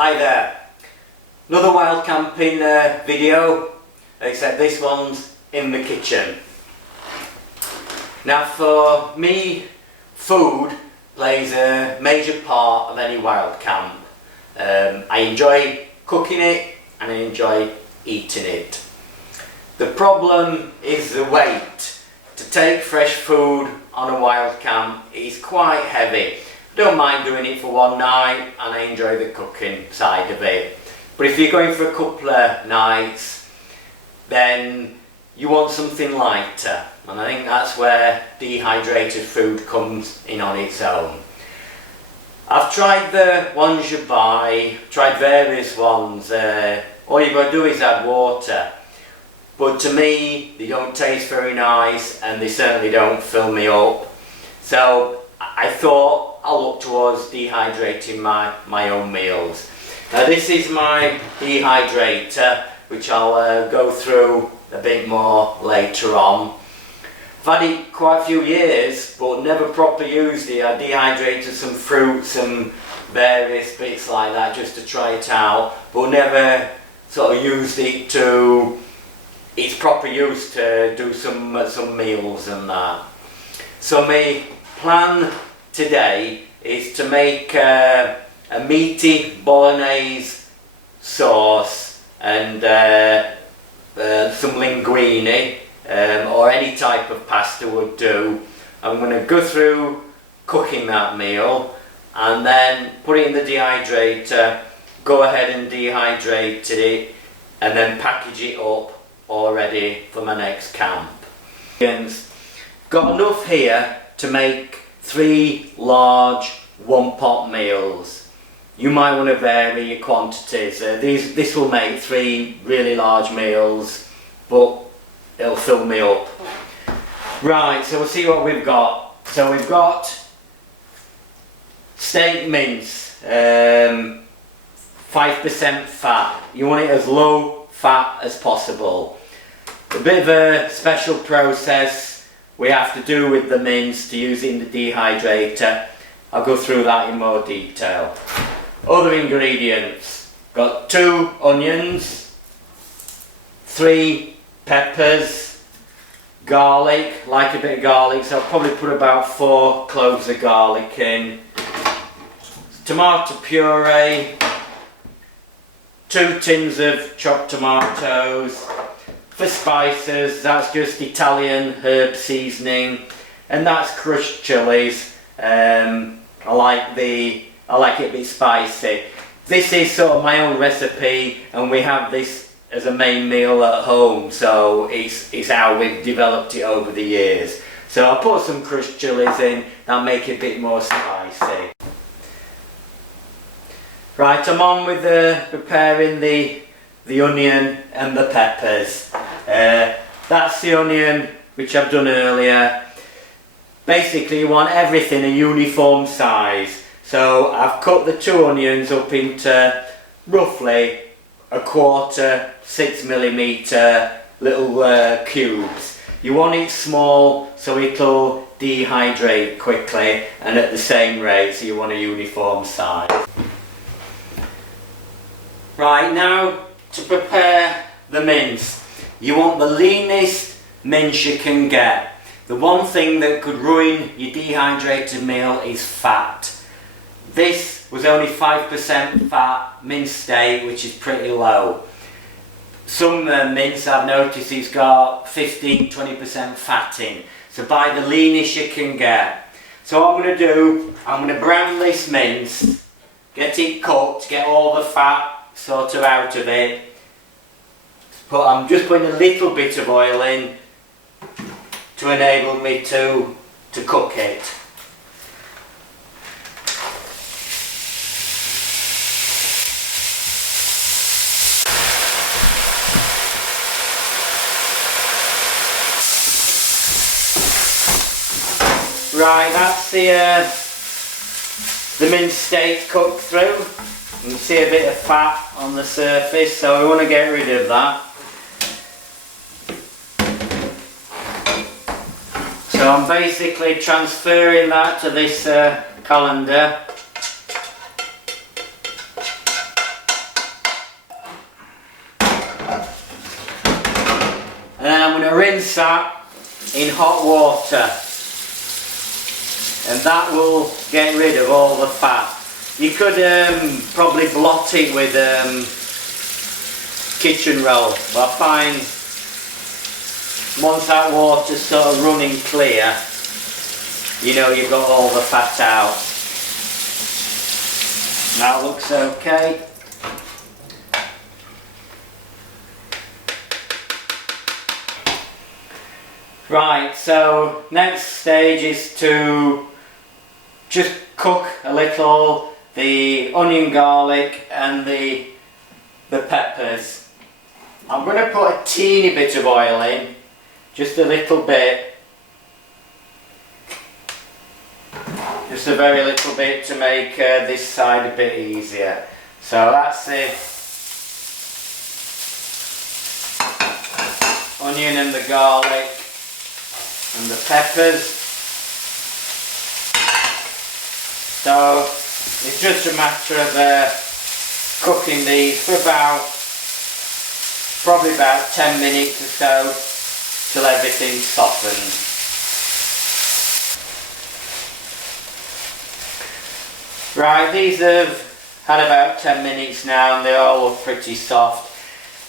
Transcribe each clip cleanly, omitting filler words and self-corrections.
Hi there, another wild camping video, except this one's in the kitchen. Now for me, food plays a major part of any wild camp. I enjoy cooking it and I enjoy eating it. The problem is the weight. To take fresh food on a wild camp is quite heavy. Don't mind doing it for one night and I enjoy the cooking side of it. But if you're going for a couple of nights, then you want something lighter. And I think that's where dehydrated food comes in on its own. I've tried the ones you buy, tried various ones. All you've got to do is add water. But to me, they don't taste very nice and they certainly don't fill me up. So I thought I'll look towards dehydrating my own meals. Now this is my dehydrator, which I'll go through a bit more later on. I've had it quite a few years, but never properly used it. I dehydrated some fruits and various bits like that just to try it out, but never sort of used it to its proper use to do some meals and that. So my plan today is to make a meaty Bolognese sauce and some linguine or any type of pasta would do. I'm going to go through cooking that meal and then put it in the dehydrator, go ahead and dehydrate it and then package it up all ready for my next camp. Got enough here to make 3 large one-pot meals. You might want to vary your quantities. This will make 3 really large meals, but it'll fill me up. Right, so we'll see what we've got. So we've got steak mince, 5% fat. You want it as low fat as possible. A bit of a special process we have to do with the mince to use it in the dehydrator. I'll go through that in more detail. Other ingredients. Got 2 onions, 3 peppers, garlic, like a bit of garlic, so I'll probably put about 4 cloves of garlic in. Tomato puree, 2 tins of chopped tomatoes. For spices, that's just Italian herb seasoning, and that's crushed chilies. I like it a bit spicy. This is sort of my own recipe, and we have this as a main meal at home, so it's how we've developed it over the years. So I'll put some crushed chilies in, that'll make it a bit more spicy. Right, I'm on with preparing the onion and the peppers. That's the onion which I've done earlier. Basically you want everything a uniform size. So I've cut the 2 onions up into roughly 1/4 6mm little cubes. You want it small so it'll dehydrate quickly and at the same rate, so you want a uniform size. Right, now to prepare the mince. You want the leanest mince you can get. The one thing that could ruin your dehydrated meal is fat. This was only 5% fat mince steak, which is pretty low. Some mince I've noticed it's got 15-20% fat in. So buy the leanest you can get. So what I'm going to do, I'm going to brown this mince, get it cooked, get all the fat sort of out of it. But I'm just putting a little bit of oil in to enable me to cook it. Right, that's the minced steak cooked through. You can see a bit of fat on the surface, so we want to get rid of that. So I'm basically transferring that to this colander. I'm going to rinse that in hot water, and that will get rid of all the fat. You could probably blot it with kitchen roll, but I find once that water's sort of running clear, you know you've got all the fat out. That looks okay. Right, so next stage is to just cook a little the onion, garlic and the peppers. I'm going to put a teeny bit of oil in, just a little bit, just a very little bit to make this side a bit easier. So that's the onion and the garlic and the peppers. So it's just a matter of cooking these for probably about 10 minutes or so till everything's softened. Right, these have had about 10 minutes now and they all look pretty soft.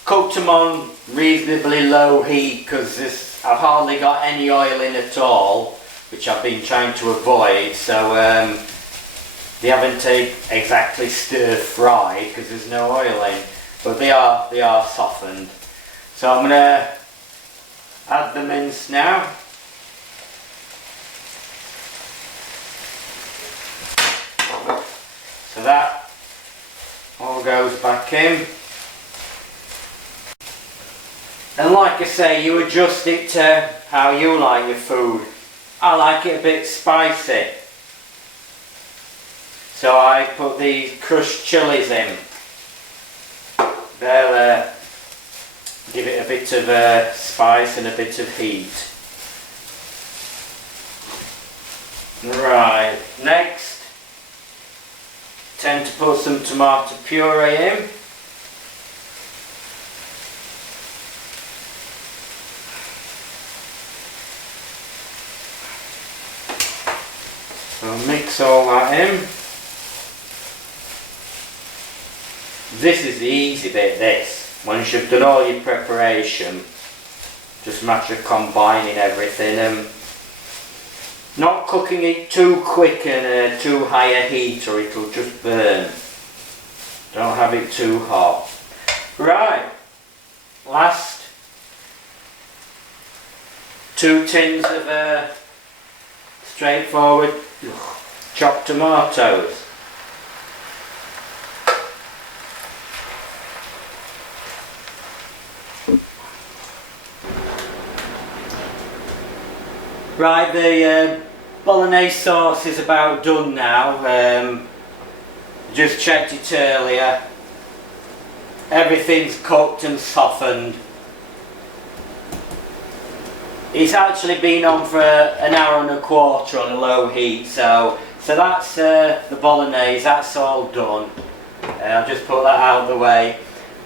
Cooked them on reasonably low heat because I've hardly got any oil in at all, which I've been trying to avoid, so they haven't exactly stir fried because there's no oil in, but they are softened. So I'm going to add the mince now. So that all goes back in. And like I say, you adjust it to how you like your food. I like it a bit spicy, so I put these crushed chilies in. They'll give it a bit of spice and a bit of heat. Right, next, tend to put some tomato puree in. So mix all that in. This is the easy bit, this. Once you've done all your preparation, just a matter of combining everything and not cooking it too quick and too high a heat or it'll just burn. Don't have it too hot. Right, last 2 tins of straightforward chopped tomatoes. Right, the Bolognese sauce is about done now. Just checked it earlier. Everything's cooked and softened. It's actually been on for an hour and a quarter on a low heat, so that's the Bolognese, that's all done. I'll just put that out of the way.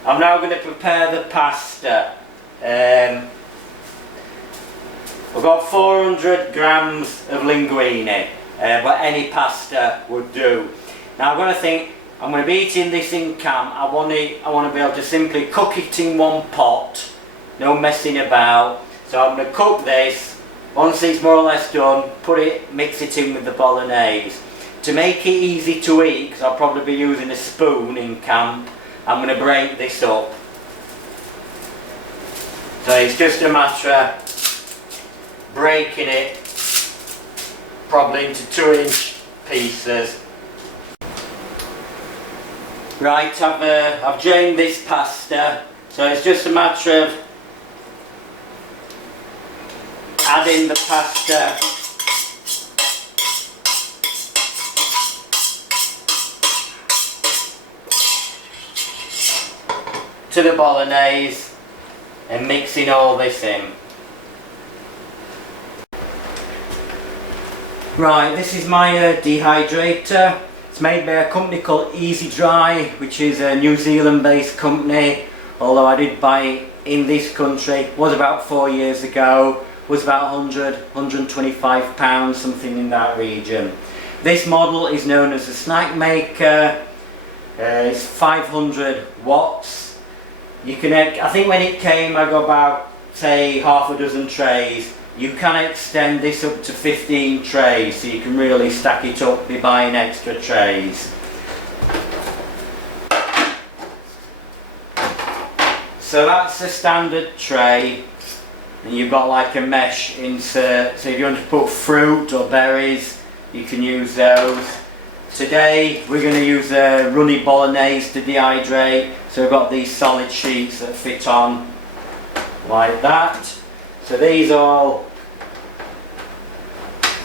I'm now going to prepare the pasta. We've got 400 grams of linguine, but any pasta would do. Now I'm going to be eating this in camp. I want to be able to simply cook it in one pot, no messing about. So I'm going to cook this. Once it's more or less done, mix it in with the Bolognese. To make it easy to eat, because I'll probably be using a spoon in camp, I'm going to break this up. So it's just a matter of breaking it probably into 2-inch pieces. Right, I've drained this pasta, so it's just a matter of adding the pasta to the Bolognese and mixing all this in. Right, this is my Dehydrator. It's made by a company called Ezidri, which is a New Zealand based company. although I did buy it in this country, was about 4 years ago, was about £125, something in that region. This model is known as the Snackmaker. It's 500 watts. You can, I think when it came I got about, say, half a dozen trays. You can extend this up to 15 trays, so you can really stack it up, be buying extra trays. So that's the standard tray, and you've got like a mesh insert, so if you want to put fruit or berries, you can use those. Today we're going to use a runny Bolognese to dehydrate, so we've got these solid sheets that fit on like that. So these all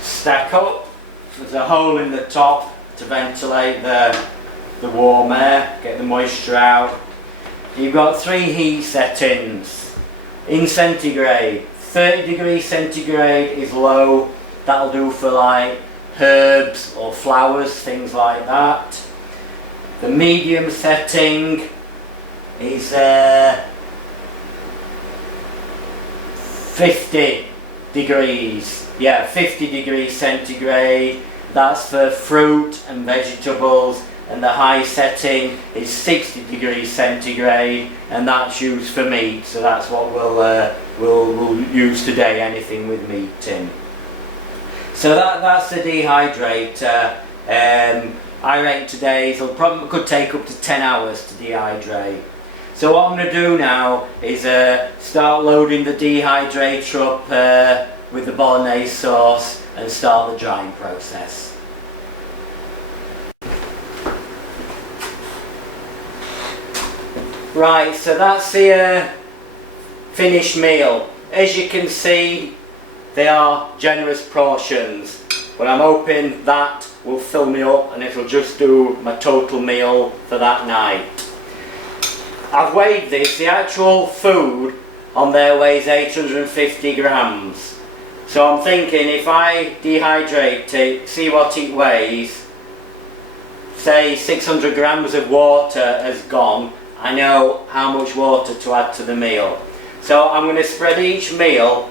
stack up. There's a hole in the top to ventilate the warm air, get the moisture out. You've got 3 heat settings. In centigrade, 30 degrees centigrade is low. That'll do for like herbs or flowers, things like that. The medium setting is 50 degrees. Yeah, 50 degrees centigrade. That's for fruit and vegetables. And the high setting is 60 degrees centigrade, and that's used for meat. So that's what we'll use today. Anything with meat in. So that's the dehydrator. I rate today's could take up to 10 hours to dehydrate. So what I'm going to do now is start loading the dehydrator up with the Bolognese sauce and start the drying process. Right, so that's the finished meal. As you can see, they are generous portions, but I'm hoping that will fill me up and it'll just do my total meal for that night. I've weighed this. The actual food on there weighs 850 grams. So I'm thinking if I dehydrate it, see what it weighs, say 600 grams of water has gone, I know how much water to add to the meal. So I'm going to spread each meal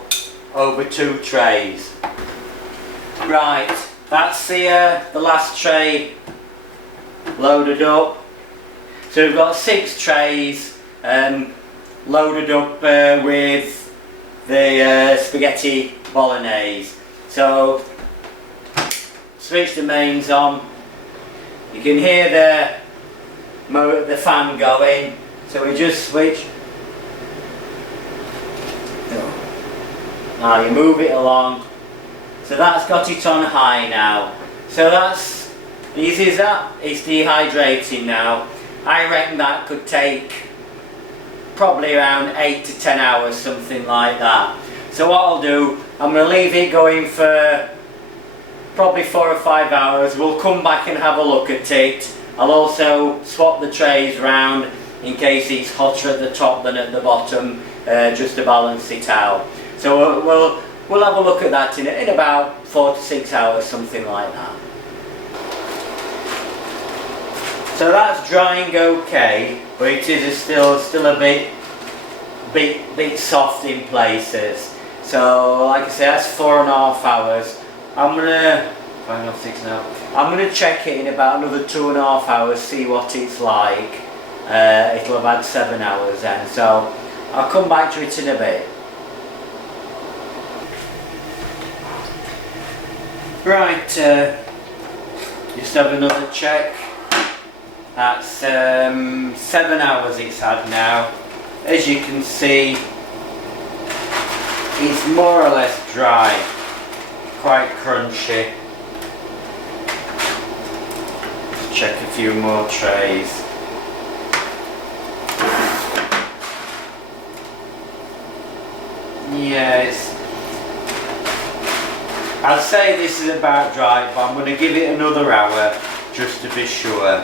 over 2 trays. Right, that's the last tray loaded up. So we've got 6 trays loaded up with the spaghetti Bolognese. So switch the mains on. You can hear the fan going, so we just switch. Now you move it along, so that's got it on high now. So that's easy as that. It's dehydrating now. I reckon that could take probably around 8 to 10 hours, something like that. So what I'll do, I'm going to leave it going for probably 4 or 5 hours. We'll come back and have a look at it. I'll also swap the trays round in case it's hotter at the top than at the bottom, just to balance it out. So we'll have a look at that in about 4 to 6 hours, something like that. So that's drying okay, but it is still a bit soft in places. So like I say, that's 4.5 hours. I'm gonna 5 or 6 now. I'm going to check it in about another 2.5 hours, see what it's like. It'll have had 7 hours then, so I'll come back to it in a bit. Right, just have another check. That's 7 hours it's had now. As you can see, it's more or less dry, quite crunchy. Check a few more trays. Yes, I'd say this is about dry, but I'm going to give it another hour just to be sure.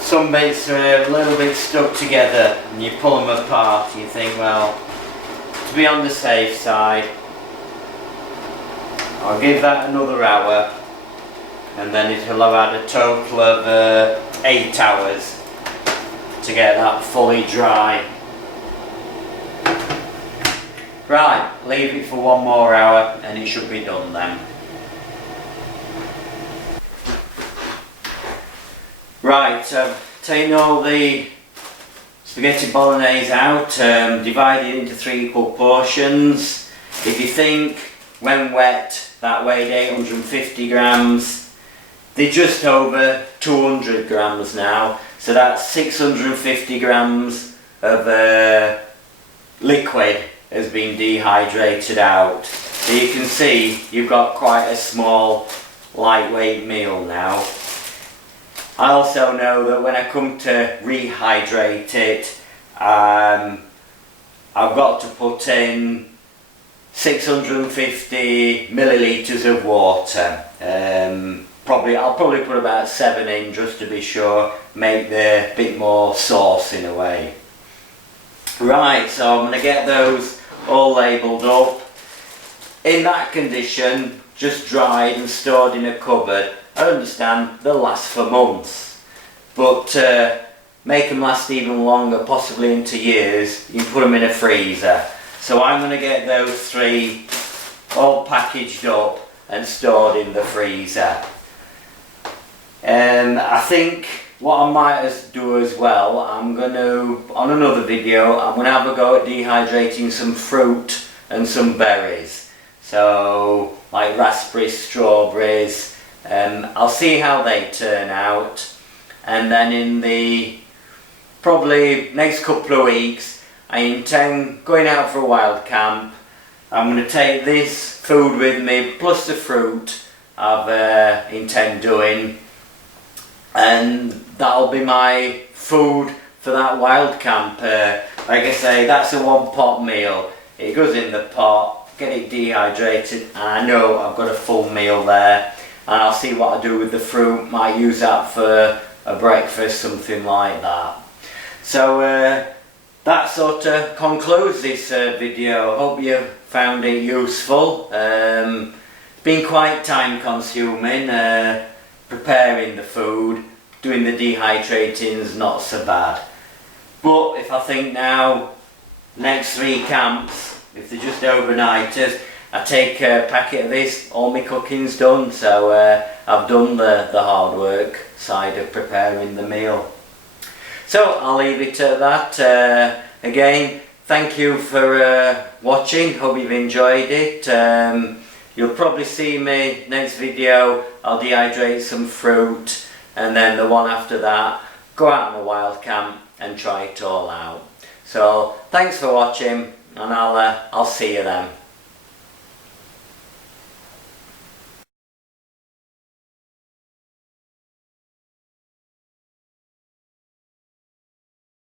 Some bits are a little bit stuck together and you pull them apart and you think, well, to be on the safe side, I'll give that another hour and then it'll have had a total of 8 hours to get that fully dry. Right, leave it for 1 more hour and it should be done then. Right, taking all the spaghetti bolognese out, divide it into 3 equal portions. If you think when wet that weighed 850 grams, they're just over 200 grams now, so that's 650 grams of liquid has been dehydrated out. So you can see you've got quite a small lightweight meal now. I also know that when I come to rehydrate it, I've got to put in 650 millilitres of water. I'll probably put about 7 in just to be sure, make the bit more sauce in a way. Right, so I'm going to get those all labelled up. In that condition, just dried and stored in a cupboard. I understand they'll last for months, but make them last even longer, possibly into years. You can put them in a freezer. So I'm going to get those 3 all packaged up and stored in the freezer. I think what I might do as well, I'm going to, on another video, I'm going to have a go at dehydrating some fruit and some berries. So like raspberries, strawberries. I'll see how they turn out, and then in the probably next couple of weeks I intend going out for a wild camp. I'm going to take this food with me plus the fruit I've intend doing, and that'll be my food for that wild camp. Like I say, that's a 1-pot meal. It goes in the pot, get it dehydrated, and I know I've got a full meal there. And I'll see what I do with the fruit, might use that for a breakfast, something like that. So that sort of concludes this video. Hope you found it useful. It's been quite time consuming, preparing the food. Doing the dehydrating is not so bad. But if I think now, next 3 camps, if they're just overnighters, I take a packet of this, all my cooking's done, so I've done the hard work side of preparing the meal. So I'll leave it at that. Again, thank you for watching, hope you've enjoyed it. You'll probably see me next video, I'll dehydrate some fruit, and then the one after that, go out on a wild camp and try it all out. So thanks for watching, and I'll see you then.